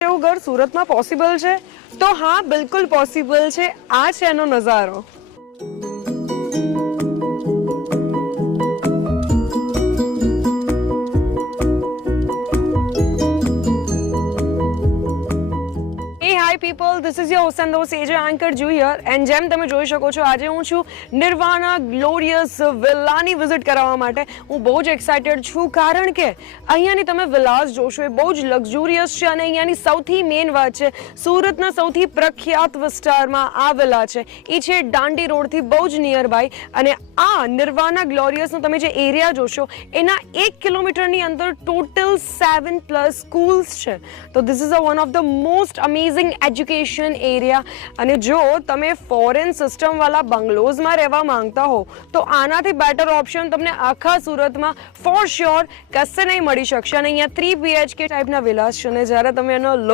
એવું ઘર સુરતમાં પોસિબલ છે? તો હા, બિલકુલ પોસિબલ છે. આ છે એનો નજારો. Hi people, this is your host and host AJ Anchor Ju here, and જેમ તમે જોઈ શકો છો આજે હું છું નિર્વાણા ગ્લોરિયસ વિલાની વિઝિટ કરાવવા માટે. હું બહુ જ એક્સાઇટેડ છું કારણ કે અહીંયાની તમે વિલાસ જોશો એ બહુ જ લક્ઝુરિયસ છે અને અહીંયાની સૌથી મેઇન વાત છે સુરતના સૌથી પ્રખ્યાત વિસ્તારમાં આ વિલા છે એ છે દાંડી રોડથી બહુ જ નિયર બાય. અને આ નિર્વાણા ગ્લોરિયસનો તમે જે એરિયા જોશો એના 1 કિલોમીટરની અંદર ટોટલ 7+ સ્કૂલ્સ છે. તો this is one of the most amazing education area. અને જો તમે ફોરેન સિસ્ટમવાળા બંગલોઝમાં રહેવા માંગતા હો તો આનાથી બેટર ઓપ્શન તમને આખા સુરતમાં ફોર શ્યોર કશે નહીં મળી શકશે. અને અહીંયા 3 BHK ટાઈપના વિલાસ છે અને જ્યારે તમે એનો